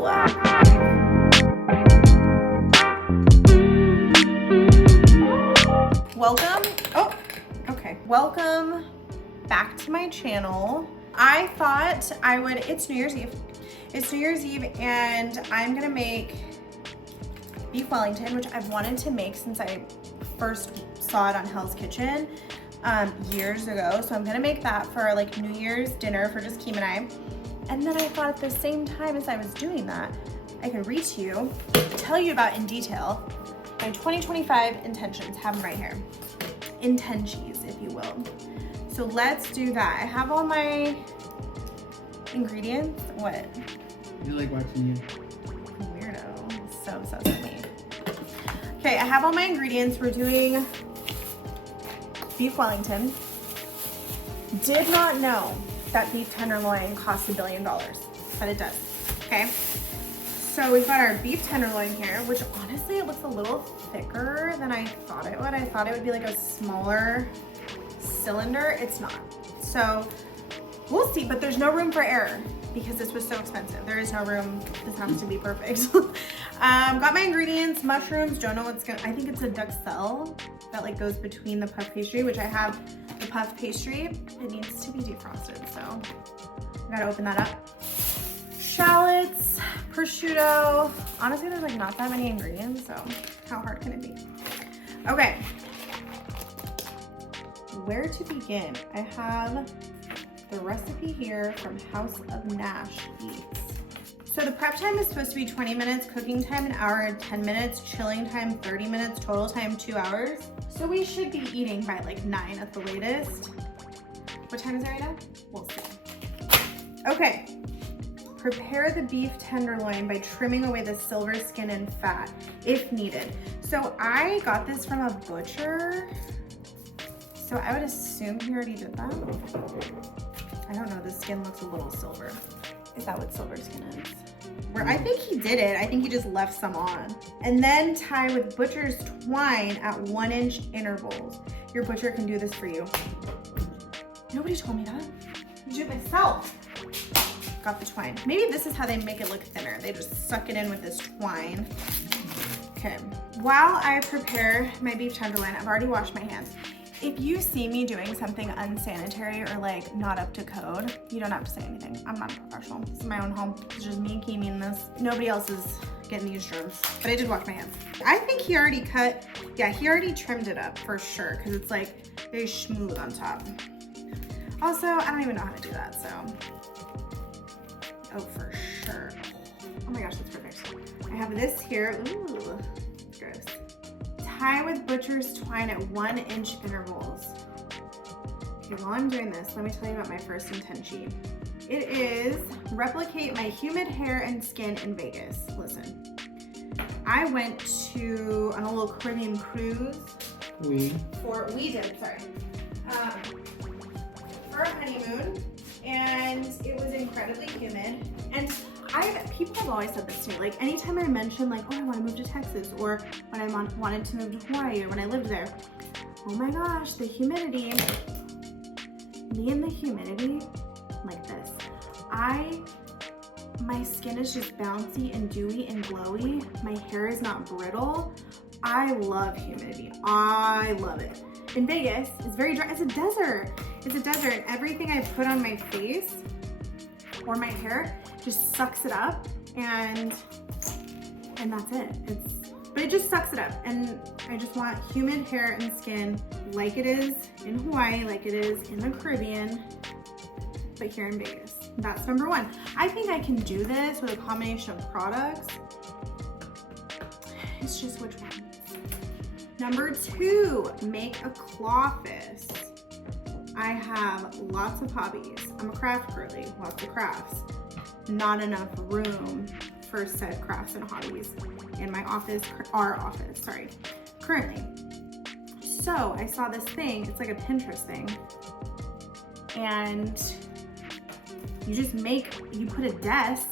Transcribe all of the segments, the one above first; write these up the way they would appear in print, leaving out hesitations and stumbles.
go. Welcome back to my channel. I thought it's New Year's Eve. It's New Year's Eve and I'm gonna make beef Wellington, which I've wanted to make since I first saw it on Hell's Kitchen years ago. So I'm gonna make that for like New Year's dinner for just Keem and I. And then I thought at the same time as I was doing that, I could read to you, tell you about in detail my 2025 intentions. Have them right here. Intenchies, if you will. So let's do that. I have all my ingredients. What? You like watching you. Weirdo. So obsessed with me. Okay, I have all my ingredients. We're doing beef Wellington. Did not know that beef tenderloin costs $1 billion, but it does. Okay. So we've got our beef tenderloin here, which honestly it looks a little thicker than I thought it would. I thought it would be like a smaller cylinder. It's not. So we'll see, but there's no room for error because this was so expensive. There is no room. This has to be perfect. Got my ingredients, mushrooms. Don't know what's gonna, I think it's a duxelle that like goes between the puff pastry, which I have the puff pastry. It needs to be defrosted, so I gotta open that up. Shallots, prosciutto. Honestly, there's like not that many ingredients, so how hard can it be? Okay, where to begin? I have the recipe here from House of Nash Eats. So the prep time is supposed to be 20 minutes, cooking time an hour and 10 minutes, chilling time 30 minutes, total time 2 hours. So we should be eating by like 9 at the latest. What time is it right now? We'll see. Okay. Prepare the beef tenderloin by trimming away the silver skin and fat if needed. So I got this from a butcher. So I would assume he already did that. I don't know, the skin looks a little silver. Is that what silver skin is? Where I think he did it, I think he just left some on. And then tie with butcher's twine at 1-inch intervals. Your butcher can do this for you. Nobody told me that. I do it myself. Got the twine. Maybe this is how they make it look thinner. They just suck it in with this twine. Okay, while I prepare my beef tenderloin, I've already washed my hands. If you see me doing something unsanitary or like not up to code, you don't have to say anything. I'm not a professional. This is my own home. It's just me and Keem in this. Nobody else is getting these germs, but I did wash my hands. I think he already cut, yeah, he already trimmed it up for sure because it's like very smooth on top. Also, I don't even know how to do that, so. Oh, for sure. Oh my gosh, that's perfect. I have this here. Ooh, gross. Tie with butcher's twine at 1-inch intervals. Okay, while I'm doing this, let me tell you about my first intenchie. It is replicate my humid hair and skin in Vegas. Listen, I went on a little Caribbean cruise. We did, for a honeymoon. And it was incredibly humid. And people have always said this to me, like anytime I mention like, oh, I want to move to Texas, or when I wanted to move to Hawaii, or when I lived there, oh my gosh, the humidity, me and the humidity, like this. My skin is just bouncy and dewy and glowy. My hair is not brittle. I love humidity. I love it. In Vegas, it's very dry. It's a desert. It's a desert. Everything I put on my face or my hair just sucks it up, and that's it. But it just sucks it up. And I just want humid hair and skin like it is in Hawaii, like it is in the Caribbean, but here in Vegas. That's number one. I think I can do this with a combination of products. It's just which one. Number two, make a clawfish. I have lots of hobbies. I'm a craft girly, lots of crafts. Not enough room for said crafts and hobbies in my office, currently. So I saw this thing, it's like a Pinterest thing. And you put a desk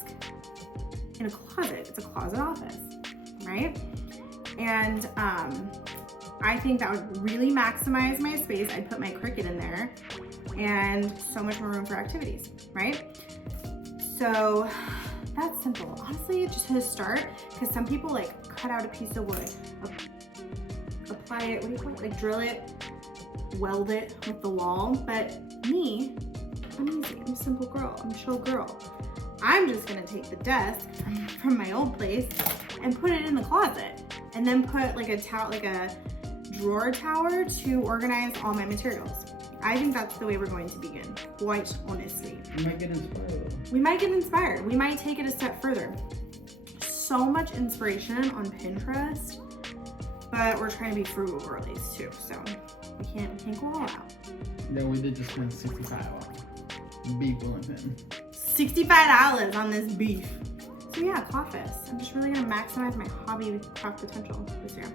in a closet. It's a closet office, right? And I think that would really maximize my space. I'd put my Cricut in there and so much more room for activities, right? So That's simple. Honestly, just to start, because some people like cut out a piece of wood, apply it, what do you call it? Like drill it, weld it with the wall. But me, I'm easy. I'm a simple girl. I'm a chill girl. I'm just gonna take the desk from my old place and put it in the closet, and then put like a drawer tower to organize all my materials. I think that's the way we're going to begin, quite honestly. You might get inspired though. We might get inspired. We might take it a step further. So much inspiration on Pinterest, but we're trying to be frugal girlies too, so we can't go all out. Yeah, we did just spend $65 on beef Wellington. $65 on this beef. So yeah, Cloffice. I'm just really gonna maximize my hobby craft potential this year.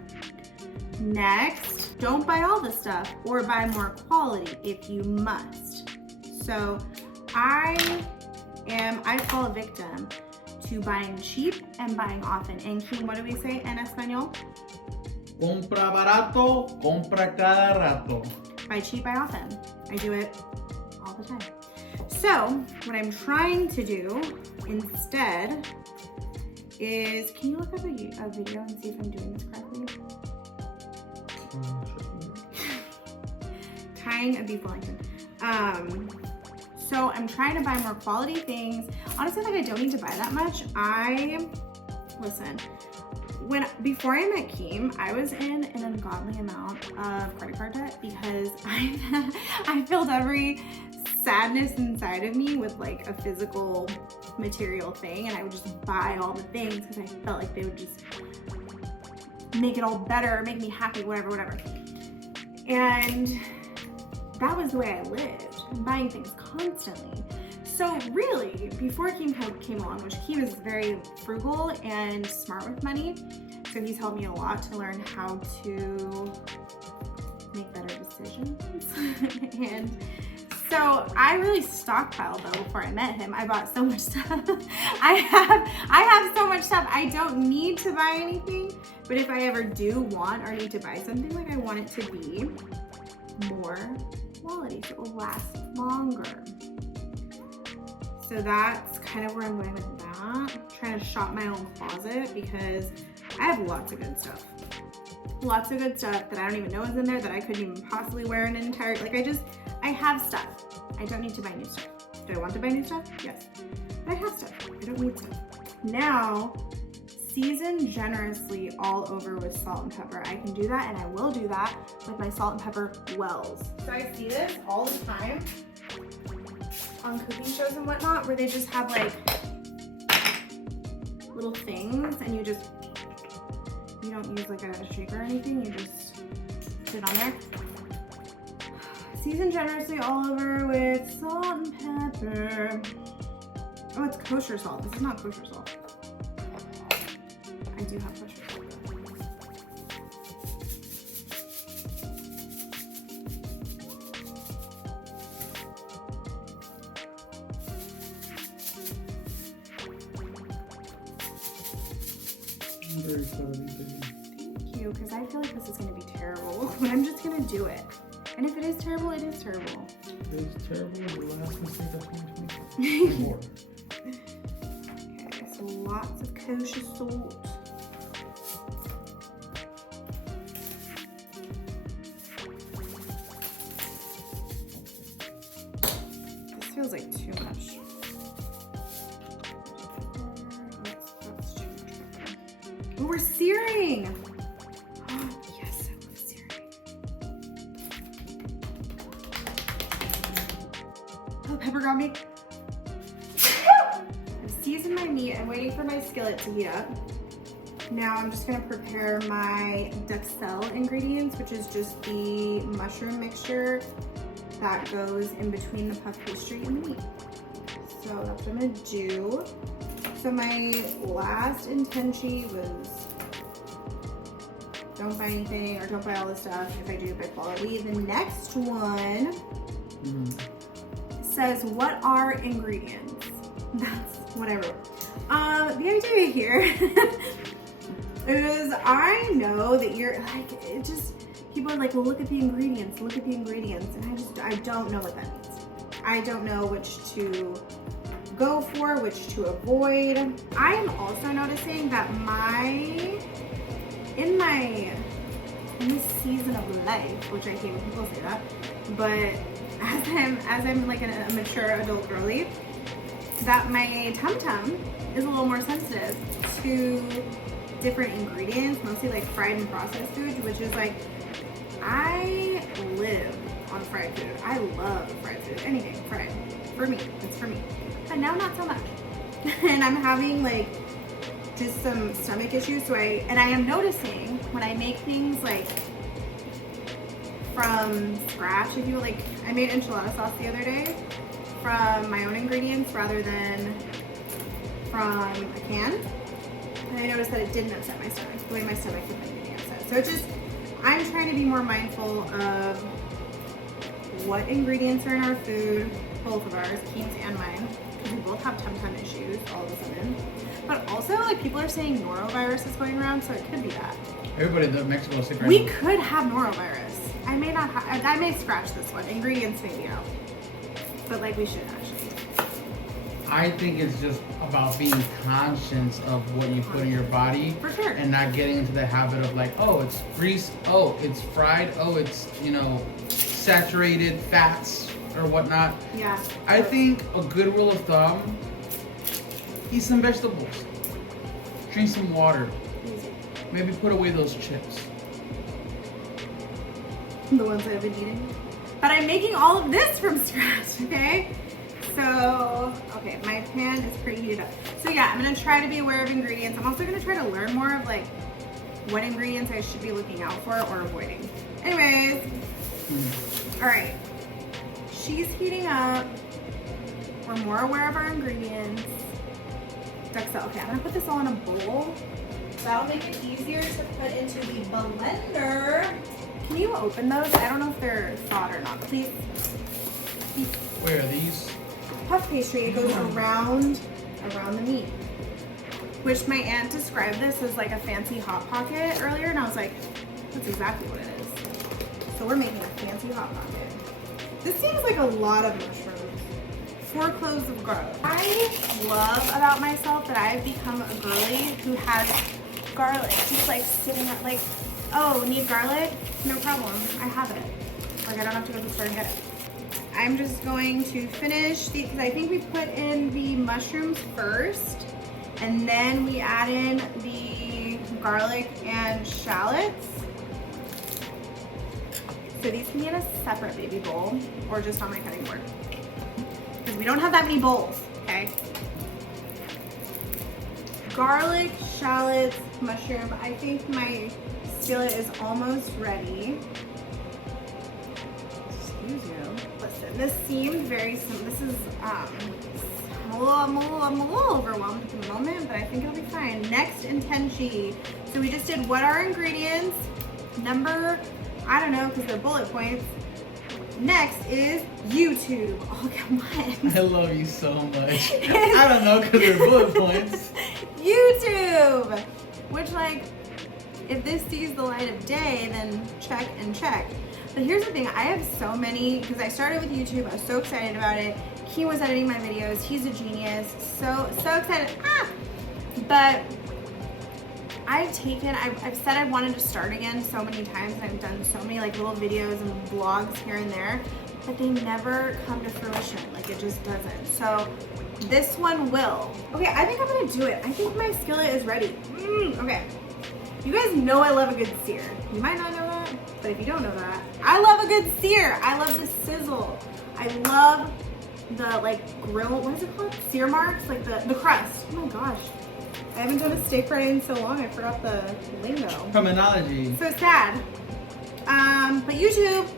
Next, don't buy all the stuff or buy more quality if you must. So I fall victim to buying cheap and buying often. And King, what do we say en español? Compra barato, compra cada rato. Buy cheap, buy often. I do it all the time. So what I'm trying to do instead is, can you look up a video and see if I'm doing this correctly? Tying a beef Wellington. So I'm trying to buy more quality things. Honestly, like I don't need to buy that much. Before I met Keem, I was in an ungodly amount of credit card debt because I filled every sadness inside of me with like a physical material thing, and I would just buy all the things because I felt like they would just make it all better, make me happy, whatever. And that was the way I lived, buying things constantly. So really, before Keem came along, which he was very frugal and smart with money, so he's helped me a lot to learn how to make better decisions. And so I really stockpiled though before I met him. I bought so much stuff. I have so much stuff. I don't need to buy anything, but if I ever do want or need to buy something, like I want it to be more quality, so it will last longer. So that's kind of where I'm going with that. I'm trying to shop my own closet because I have lots of good stuff. Lots of good stuff that I don't even know is in there that I couldn't even possibly wear an entire, I have stuff. I don't need to buy new stuff. Do I want to buy new stuff? Yes. But I have stuff. I don't need stuff. Now, season generously all over with salt and pepper. I can do that, and I will do that with my salt and pepper wells. So I see this all the time on cooking shows and whatnot, where they just have like little things, and you don't use like a shaker or anything, you just put it on there. Season generously all over with salt and pepper. Oh, it's kosher salt. This is not kosher salt. I do have kosher salt though. I'm very proud of you. Thank you, because I feel like this is going to be terrible, but I'm just going to do it. And if it is terrible, it is terrible. It is terrible. The last mistake of 2020. More. Okay, so lots of kosher salt. This feels like too much. That's too much. Oh, we're searing! Yes, I love searing. Oh, pepper got me. I've seasoned my meat. I'm waiting for my skillet to heat up. Now I'm just gonna prepare my duxelle ingredients, which is just the mushroom mixture that goes in between the puff pastry and the meat. So that's what I'm gonna do. So my last Intenchie was don't buy anything or don't buy all this stuff. If I do it by quality. The next one says, what are ingredients? That's what I wrote. The idea here is I know that you're like, it just, people are like, well, look at the ingredients, and I don't know what that means. I don't know which to go for, which to avoid. I am also noticing that in this season of life, which I hate when people say that, but as I'm like a mature adult girly, that my tum-tum is a little more sensitive to different ingredients, mostly like fried and processed food, which is like, I live on fried food. I love fried food, anything fried. For me, it's for me. But now not so much. And I'm having like just some stomach issues. So I am noticing when I make things like from scratch, if you will, like I made enchilada sauce the other day from my own ingredients rather than from a can. And I noticed that it didn't upset my stomach, the way my stomach had been getting upset. So it's just, I'm trying to be more mindful of what ingredients are in our food, both of ours, Keem's and mine, because we both have tum-tum issues all of a sudden. But also, like, people are saying norovirus is going around, so it could be that. Everybody in Mexico is sick right We now. could have norovirus. I may not have, I may scratch this one. Ingredients may be out. But like, we should actually. I think it's just about being conscious of what you put in your body. For sure. And not getting into the habit of like, oh, it's grease, oh, it's fried, oh, it's, saturated fats or whatnot. Yeah. I think a good rule of thumb, eat some vegetables, drink some water, Easy. maybe put away those chips. The ones I've been eating. But I'm making all of this from scratch, okay? So, okay, my pan is pretty heated up. So yeah, I'm gonna try to be aware of ingredients. I'm also gonna try to learn more of like what ingredients I should be looking out for or avoiding. Anyways, all right, she's heating up. We're more aware of our ingredients. Dexel, okay, I'm gonna put this all in a bowl. That'll make it easier to put into the blender. Can you open those? I don't know if they're thawed or not. Please. Where are these? Puff pastry, it goes around the meat. Which my aunt described this as like a fancy Hot Pocket earlier, and I was like, that's exactly what it is. So we're making a fancy Hot Pocket. This seems like a lot of mushrooms. 4 cloves of garlic. I love about myself that I've become a girly who has garlic. Just like sitting at like, oh, need garlic? No problem, I have it. Like I don't have to go to the store and get it. I'm just going to finish because I think we put in the mushrooms first and then we add in the garlic and shallots. So these can be in a separate baby bowl or just on my cutting board. Because we don't have that many bowls, okay? Garlic, shallots, mushroom. I think my skillet is almost ready. Excuse you. Listen, this seemed very simple. This is, I'm a little overwhelmed at the moment, but I think it'll be fine. Next, Intenchies. So we just did what are ingredients. Number, I don't know, because they're bullet points. Next is YouTube. Oh, come on. I love you so much. I don't know, because they're bullet points. YouTube! Which, like, if this sees the light of day, then check and check. But here's the thing, I have so many, because I started with YouTube, I was so excited about it. He was editing my videos, he's a genius, so excited. But I've said I wanted to start again so many times, and I've done so many like little videos and vlogs here and there, but they never come to fruition, like it just doesn't. So this one will. Okay, I think I'm gonna do it. I think my skillet is ready. Okay. You guys know I love a good sear. You might not know that, but if you don't know that, I love a good sear. I love the sizzle. I love the like grill, what is it called? Sear marks, like the crust. Oh my gosh. I haven't done a steak fry in so long, I forgot the lingo. Terminology. So sad. But YouTube,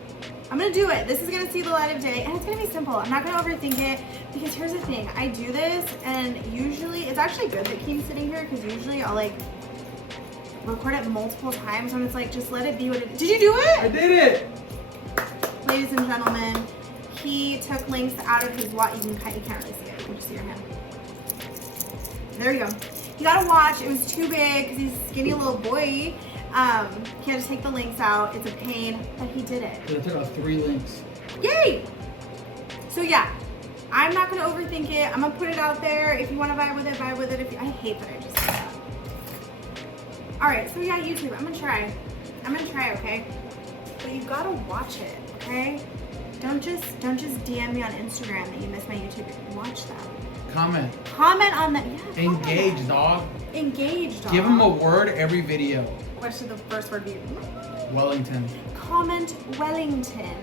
I'm gonna do it. This is gonna see the light of day, and it's gonna be simple. I'm not gonna overthink it, because here's the thing. I do this, and usually, it's actually good that Keem's sitting here, because usually I'll like record it multiple times when it's like, just let it be what it is. Did you do it? I did it! Ladies and gentlemen, he took links out of his watch. You can't really see it. You can just see your hand. There you go. You gotta watch. It was too big because he's a skinny little boy. He had to take the links out. It's a pain, but he did it. I took out 3 links. Yay! So yeah, I'm not gonna overthink it. I'm gonna put it out there. If you wanna vibe with it, vibe with it. If you, I hate that I just said that. All right, so yeah, YouTube, I'm gonna try, okay? But you gotta watch it, okay? Don't just DM me on Instagram that you missed my YouTube. Watch that. Comment On that. Yeah. Engage, dog. Engage, dog. Give them a word every video. What should the first word be? Wellington. Comment Wellington.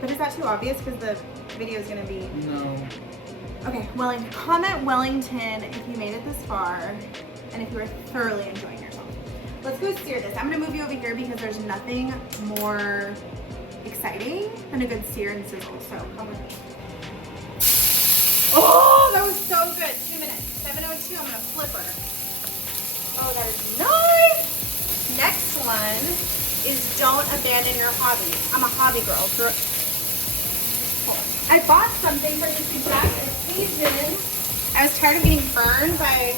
But is that too obvious because the video is gonna be? No. Okay, Wellington. Comment Wellington if you made it this far, and if you are thoroughly enjoying yourself. Let's go sear this. I'm gonna move you over here because there's nothing more exciting than a good sear and sizzle. So come with me. Oh, that was so good. 2 minutes. 7:02. I'm gonna flip her. Oh, that is nice. Next one is don't abandon your hobbies. I'm a hobby girl. I bought something for this exact occasion. I was tired of getting burned by.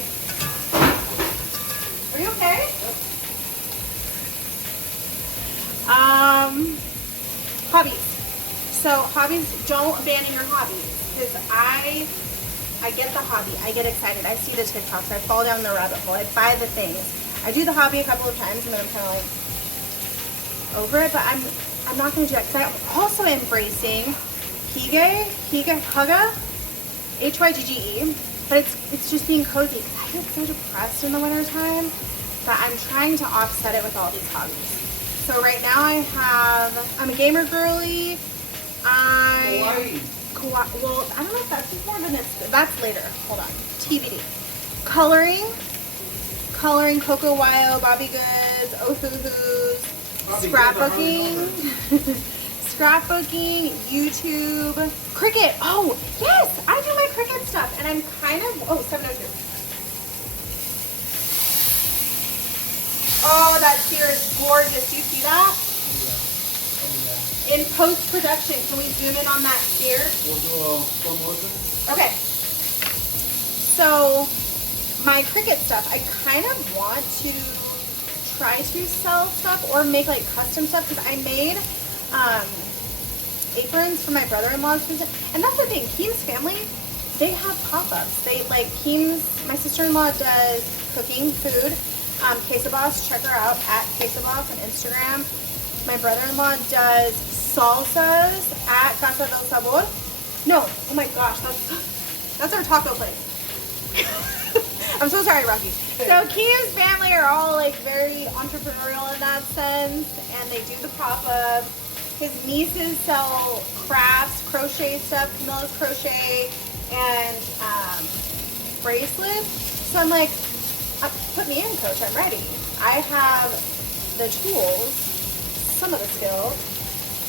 Are you okay? Hobbies. So hobbies, don't abandon your hobbies. Because I get the hobby. I get excited. I see the TikToks. I fall down the rabbit hole. I buy the things. I do the hobby a couple of times and then I'm kind of like over it. But I'm not going to do that because I'm also embracing Hygge, Hygge, Hygge. But it's just being cozy. I get so depressed in the wintertime that I'm trying to offset it with all these hobbies. So right now I'm a gamer girly. Hawaii. Well, I don't know if that's more than this. That's later. Hold on. TBD. Coloring, Coco Wyo, Bobby Goods, Ohuhus, scrapbooking, scrapbooking, YouTube, Cricut. Oh, yes, I do my Cricut stuff. And I'm kind of, 702. Oh, that sear is gorgeous. Do you see that? In post-production, can we zoom in on that sear? We'll do a slow motion. Okay. So, my Cricut stuff, I kind of want to try to sell stuff or make like custom stuff because I made aprons for my brother-in-law's visit. And that's the thing, Keen's family, they have pop-ups. They like my sister-in-law does cooking, food. Quesaboss, check her out at Quesaboss on Instagram. My brother-in-law does salsas at Casa del Sabor. No, oh my gosh, that's our taco place. I'm so sorry, Rocky. So Kia's family are all like very entrepreneurial in that sense, and they do the pop-up. His nieces sell crafts, crochet stuff, Camilla's crochet, and bracelets. So I'm like, put me in, coach, I'm ready. I have the tools, some of the skills,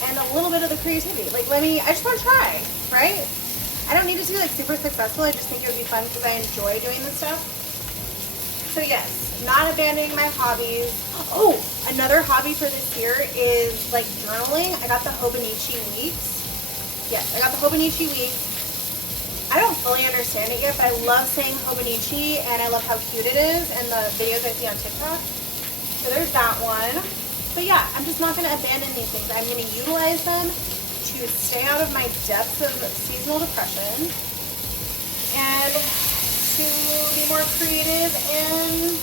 and a little bit of the creativity. Like, I just want to try, right? I don't need it to be like super successful. I just think it would be fun because I enjoy doing this stuff. So yes, not abandoning my hobbies. Oh, another hobby for this year is like journaling. I got the Hobonichi Weeks. Yes, I got the Hobonichi Weeks. I don't fully understand it yet, but I love saying Hobonichi and I love how cute it is and the videos I see on TikTok. So there's that one. But yeah, I'm just not going to abandon these things. I'm going to utilize them to stay out of my depths of seasonal depression and to be more creative and,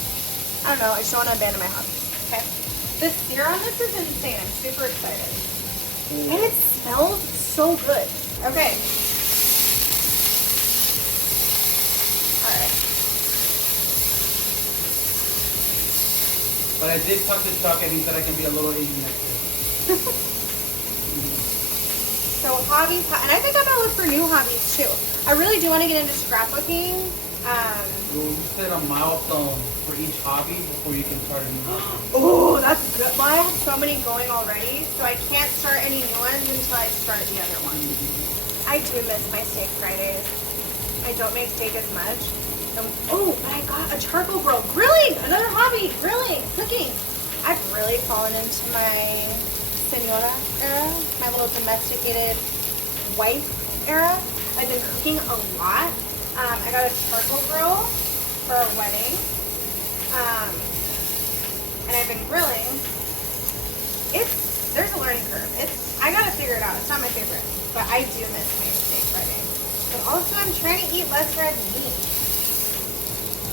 I don't know, I just don't want to abandon my hobbies, okay? The sear on this is insane. I'm super excited. And it smells so good. Okay. All right. But I did talk to Chuck and he said I can be a little Asian next year. So hobbies, and I think about look for new hobbies too. I really do want to get into scrapbooking. Well, you set a milestone for each hobby before you can start a new hobby. Oh, that's good. Well, I have so many going already, so I can't start any new ones until I start the other one. I do miss my steak Fridays. I don't make steak as much. Oh, but I got a charcoal grill. Grilling! Another hobby. Grilling. Cooking. I've really fallen into my senora era, my little domesticated wife era. I've been cooking a lot. I got a charcoal grill for a wedding. And I've been grilling. There's a learning curve. I gotta figure it out. It's not my favorite, but I do miss my steak Friday. But also, I'm trying to eat less red meat.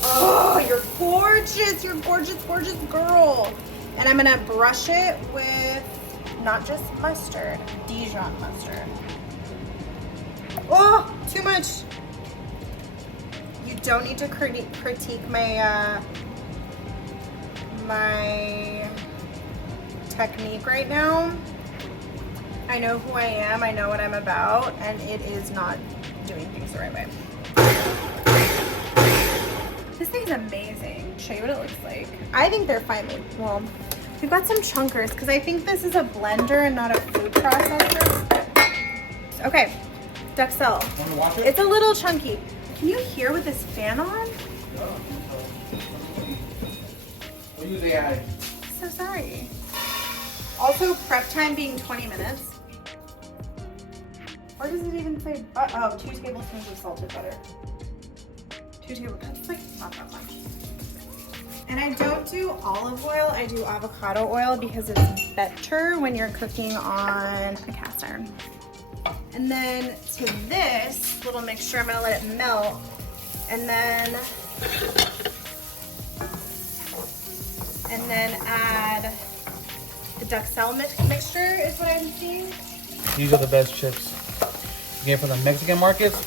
Oh, you're gorgeous. You're gorgeous, gorgeous girl. And I'm gonna brush it with not just mustard, Dijon mustard. Oh, too much. You don't need to critique my my technique right now. I know who I am, I know what I'm about, and it is not doing things the right way. This thing is amazing. Show you what it looks like. I think they're finely, well, we've got some chunkers because I think this is a blender and not a food processor. Okay, Duxelle. Want to watch it? It's a little chunky. Can you hear with this fan on? We'll use AI. So sorry. Also, prep time being 20 minutes. Or does it even say, oh, 2 tablespoons of salted butter. 2 tablespoons, that's like not that much. And I don't do olive oil, I do avocado oil because it's better when you're cooking on a cast iron. And then to this little mixture, I'm gonna let it melt. And then add the Duxelle mixture is what I'm seeing. These are the best chips. Again, from the Mexican markets,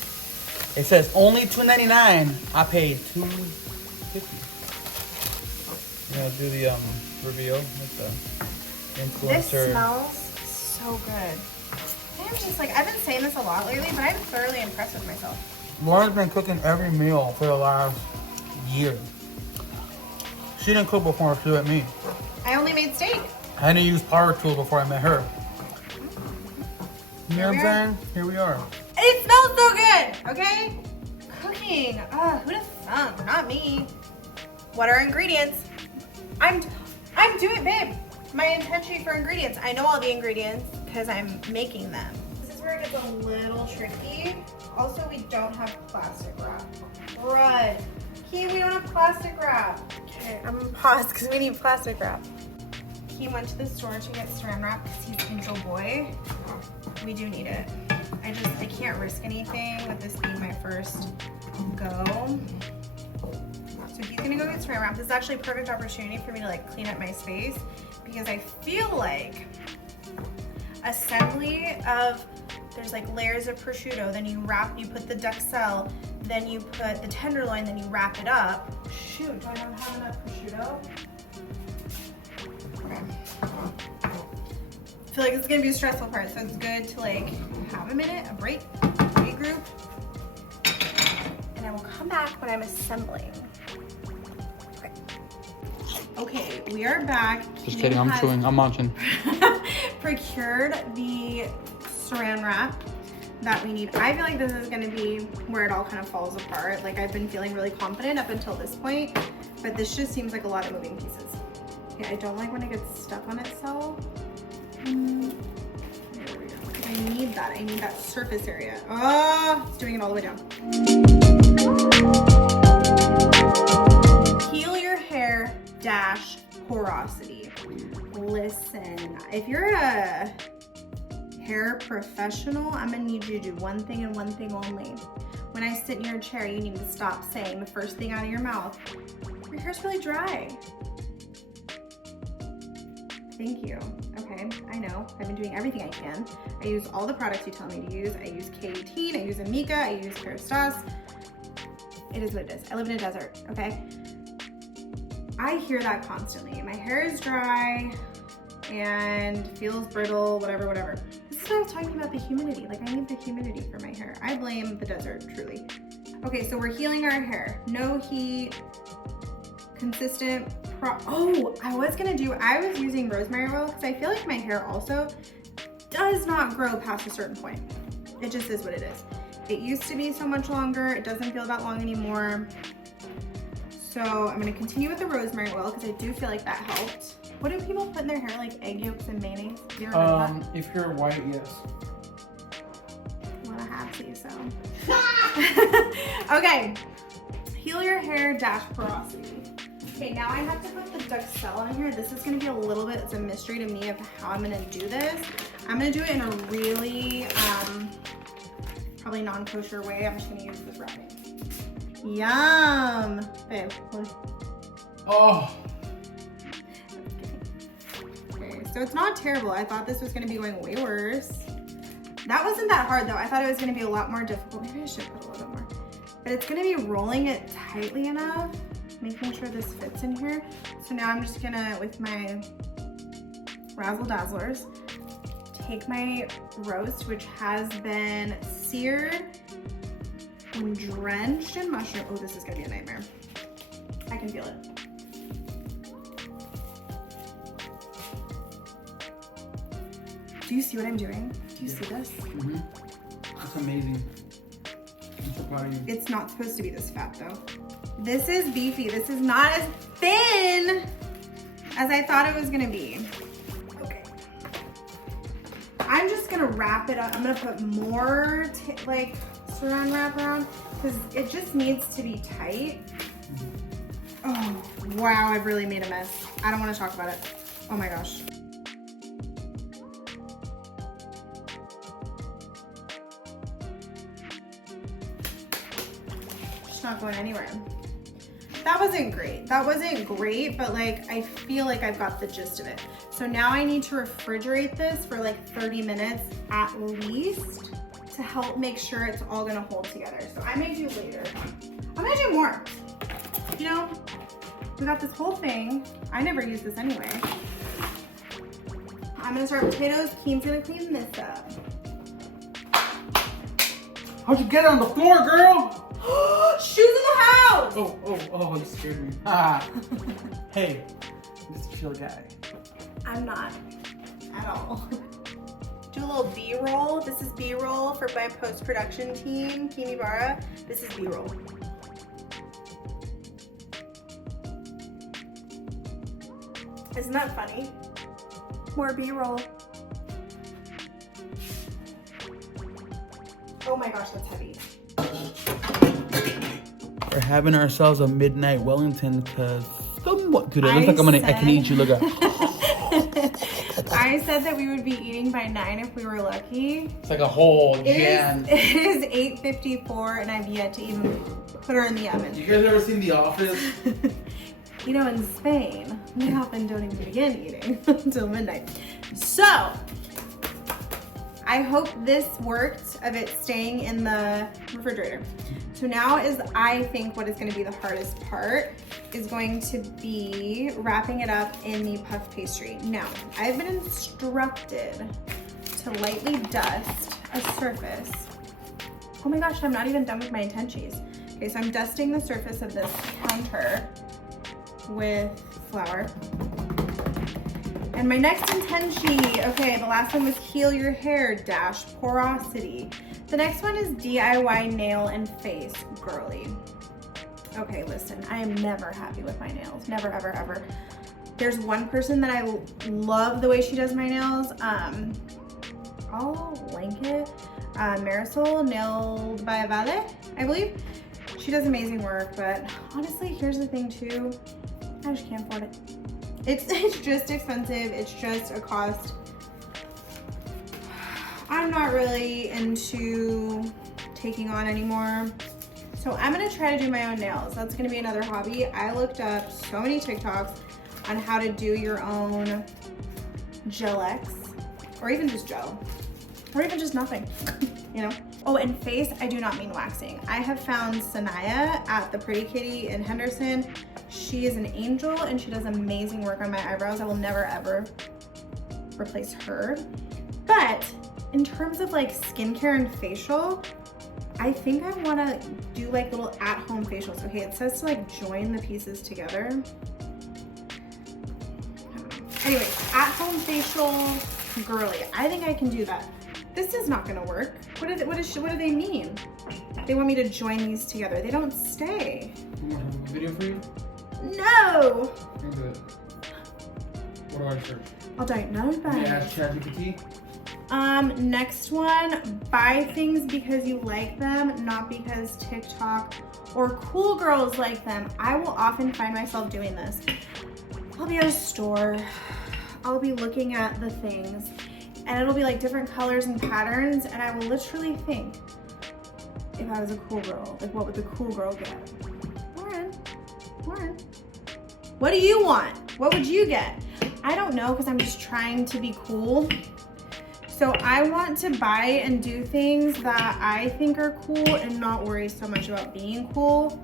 it says only $2.99. I paid $2.50. I'm gonna do the reveal with the influencer. This smells so good. I'm just like, I've been saying this a lot lately, but I'm thoroughly impressed with myself. Lauren's been cooking every meal for the last year. She didn't cook before she met me. I only made steak. I didn't use power tools before I met her. You know what I'm saying? Here we are. It smells so good, okay? Cooking, who'd have thunk? Not me. What are ingredients? I'm doing, babe. My intention for ingredients. I know all the ingredients because I'm making them. This is where it gets a little tricky. Also, we don't have plastic wrap. Crud. Keem, we don't have plastic wrap. Okay, I'm gonna pause because we need plastic wrap. Keem went to the store to get saran wrap because he's Angel Boy. We do need it. I can't risk anything with this being my first go. So he's gonna go get saran wrap. This is actually a perfect opportunity for me to like clean up my space because I feel like assembly of, there's like layers of prosciutto, then you put the Duxelle, then you put the tenderloin, then you wrap it up. Shoot, do I not have enough prosciutto? Okay. I feel like it's gonna be a stressful part, so it's good to like have a minute, a break, regroup, and I will come back when I'm assembling. Okay, we are back. Just kidding, I'm chewing, I'm munching. Procured the saran wrap that we need. I feel like this is gonna be where it all kind of falls apart. Like I've been feeling really confident up until this point, but this just seems like a lot of moving pieces. Okay, I don't like when it gets stuck on itself. There we go. I need that. I need that surface area. Oh, it's doing it all the way down. Heal your hair dash porosity. Listen, if you're a hair professional, I'm gonna need you to do one thing and one thing only. When I sit in your chair, you need to stop saying the first thing out of your mouth. Your hair's really dry. Thank you. Okay, I know. I've been doing everything I can. I use all the products you tell me to use. I use K18, I use Amika, I use Kerastase. It is what it is. I live in a desert, okay? I hear that constantly. My hair is dry and feels brittle, whatever. This is what I was talking about, the humidity. Like I need the humidity for my hair. I blame the desert, truly. Okay, so we're healing our hair. No heat, consistent. I was using rosemary oil because I feel like my hair also does not grow past a certain point. It just is what it is. It used to be so much longer. It doesn't feel that long anymore. So I'm gonna continue with the rosemary oil because I do feel like that helped. What do people put in their hair, like egg yolks and mayonnaise? Do you remember that? If you're white, yes. Well, I have to, so. Okay, heal your hair dash porosity. Okay, now I have to put the Duxelle in here. This is gonna be a little bit, it's a mystery to me of how I'm gonna do this. I'm gonna do it in a really, probably non-kosher way, I'm just gonna use this wrapping. Yum! Babe, Oh. Okay, so it's not terrible. I thought this was gonna be going way worse. That wasn't that hard though. I thought it was gonna be a lot more difficult. Maybe I should put a little bit more. But it's gonna be rolling it tightly enough, making sure this fits in here. So now I'm just gonna, with my Razzle Dazzlers, take my roast, which has been seared and drenched in mushroom. Oh, this is gonna be a nightmare. I can feel it. Do you see what I'm doing? Do you see this? Mm-hmm. That's amazing. I'm so proud of you. It's not supposed to be this fat though. This is beefy. This is not as thin as I thought it was gonna be. Okay. I'm just gonna wrap it up. I'm gonna put more like saran wrap around because it just needs to be tight. Oh, wow, I've really made a mess. I don't wanna talk about it. Oh my gosh. Not going anywhere. That wasn't great. That wasn't great, but like I feel like I've got the gist of it. So now I need to refrigerate this for like 30 minutes at least to help make sure it's all gonna hold together. So I may do later. I'm gonna do more. You know, we got this whole thing. I never use this anyway. I'm gonna start potatoes. Keen's gonna clean this up. How'd you get on the floor, girl? Shoes in the house! Oh, you scared me. Ah. Hey, I'm just a chill guy. I'm not at all. Do a little B-roll. This is B-roll for my post-production team, Kimi Bara. This is B-roll. Isn't that funny? More B-roll. Oh my gosh, that's heavy. We're having ourselves a midnight Wellington because somewhat, dude, it looks I like I can eat you. Look at. I said that we would be eating by 9 if we were lucky. It's like a whole jam. It is 8:54 and I've yet to even put her in the oven. You guys ever seen The Office? You know, in Spain, they often don't even begin eating until midnight. So, I hope this worked of it staying in the refrigerator. So now I think what is gonna be the hardest part is going to be wrapping it up in the puff pastry. Now, I've been instructed to lightly dust a surface. Oh my gosh, I'm not even done with my Intenchies. Okay, so I'm dusting the surface of this counter with flour. And my next Intenchie, okay, the last one was Heal Your Hair Dash Porosity. The next one is DIY Nail and Face Girly. Okay, listen, I am never happy with my nails. Never, ever, ever. There's one person that I love the way she does my nails. I'll link it. Marisol, Nailed by Vale, I believe. She does amazing work, but honestly, here's the thing too. I just can't afford it. It's just expensive. It's just a cost. I'm not really into taking on anymore. So I'm gonna try to do my own nails. That's gonna be another hobby. I looked up so many TikToks on how to do your own gel X, or even just gel, or even just nothing, you know? Oh, and face, I do not mean waxing. I have found Sanaya at the Pretty Kitty in Henderson. She is an angel and she does amazing work on my eyebrows. I will never ever replace her. But in terms of like skincare and facial, I think I wanna do like little at-home facials. Okay, it says to like join the pieces together. Anyways, at-home facial girly. I think I can do that. This is not gonna work. What do they mean? They want me to join these together. They don't stay. You want a video for you? No! I'll do it. What do I search? I'll diagnose Can you ask ChatGPT? Next one, buy things because you like them, not because TikTok or cool girls like them. I will often find myself doing this. I'll be at a store, I'll be looking at the things, and it'll be like different colors and patterns, and I will literally think, if I was a cool girl. Like, what would the cool girl get? Lauren, what do you want? What would you get? I don't know, because I'm just trying to be cool. So I want to buy and do things that I think are cool and not worry so much about being cool.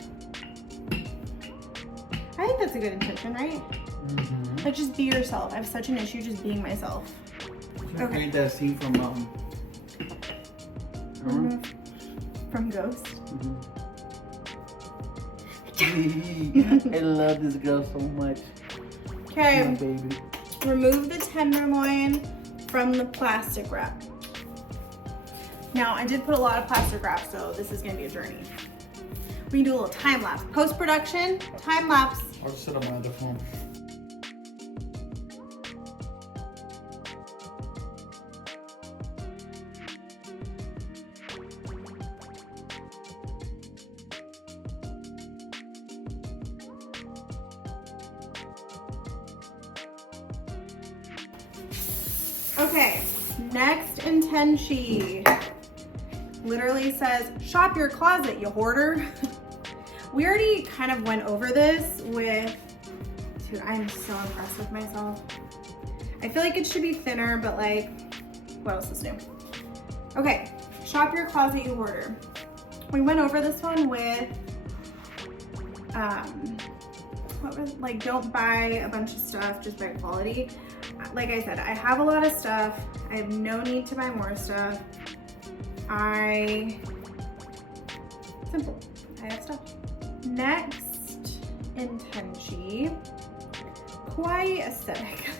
I think that's a good intention, right? Mm-hmm. Like, just be yourself. I have such an issue just being myself. Okay. Read that scene from From Ghost. Mm-hmm. I love this girl so much. Okay. My baby. Remove the tenderloin from the plastic wrap. Now, I did put a lot of plastic wrap, so this is gonna be a journey. We can do a little time lapse. Post-production, time lapse. I'll just sit on my other phone. Okay, next Intenchie. Literally says, shop your closet, you hoarder. We already kind of went over this with, dude, I'm so impressed with myself. I feel like it should be thinner, but like, what else is new? Okay, shop your closet, you hoarder. We went over this one with, like, don't buy a bunch of stuff, just buy quality. Like I said, I have a lot of stuff. I have no need to buy more stuff. Simple, I have stuff. Next, Intenchie, kawaii aesthetic.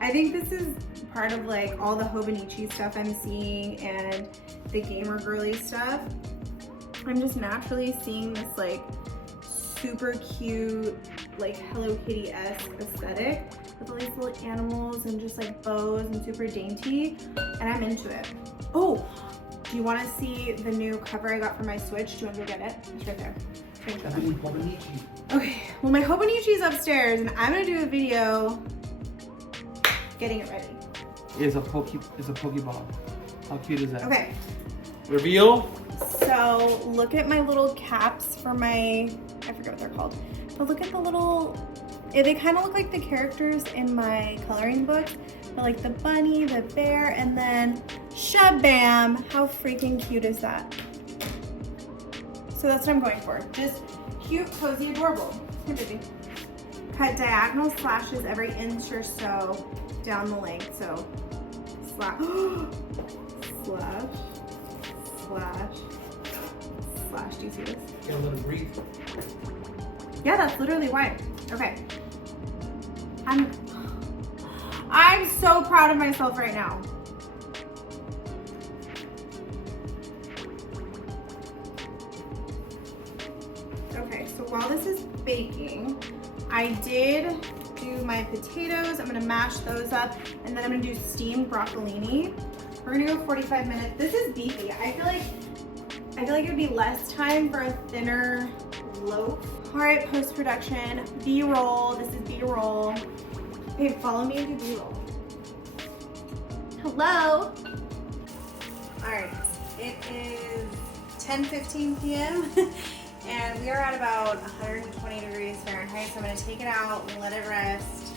I think this is part of like all the Hobonichi stuff I'm seeing and the gamer girly stuff. I'm just naturally seeing this like super cute, like Hello Kitty-esque aesthetic with all these little animals and just like bows and super dainty, and I'm into it. Oh, do you want to see the new cover I got for my Switch? Do you want to go get it? It's right there. Okay, well my Hobonichi is upstairs and I'm gonna do a video getting it ready. It's a Pokeball. How cute is that? Okay. Reveal. So look at my little caps for my, I forget what they're called, but look at the little, they kind of look like the characters in my coloring book, but like the bunny, the bear, and then shabam, how freaking cute is that? So that's what I'm going for. Just cute, cozy, adorable. Here, baby. Cut diagonal slashes every inch or so down the length. So slash, slash, slash, slash. Do you see this? Get a little breathe. Yeah, that's literally why. Okay. I'm so proud of myself right now. Okay, so while this is baking, I did do my potatoes. I'm gonna mash those up, and then I'm gonna do steamed broccolini. We're gonna go 45 minutes. This is beefy. I feel like it would be less time for a thinner loaf. All right, post-production, B-roll. This is B-roll. Okay, follow me and do B-roll. Hello. All right, it is 10:15 p.m. and we are at about 120 degrees Fahrenheit. So I'm gonna take it out and let it rest.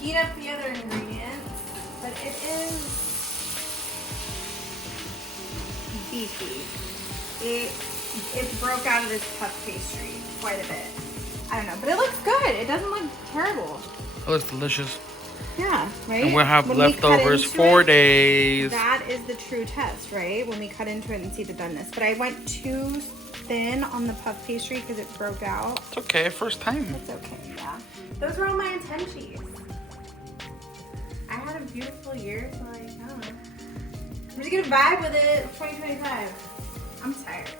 Heat up the other ingredients, but it is beefy. It broke out of this puff pastry quite a bit. I don't know, but it looks good. It doesn't look terrible. It looks delicious. Yeah, right? And we'll have When leftovers 4 days. That is the true test, right? When we cut into it and see the doneness. But I went too thin on the puff pastry because it broke out. It's okay, first time. It's okay, yeah. Those were all my Intenchies. I had a beautiful year, so like, I don't know. I'm just gonna vibe with it. 2025. I'm tired.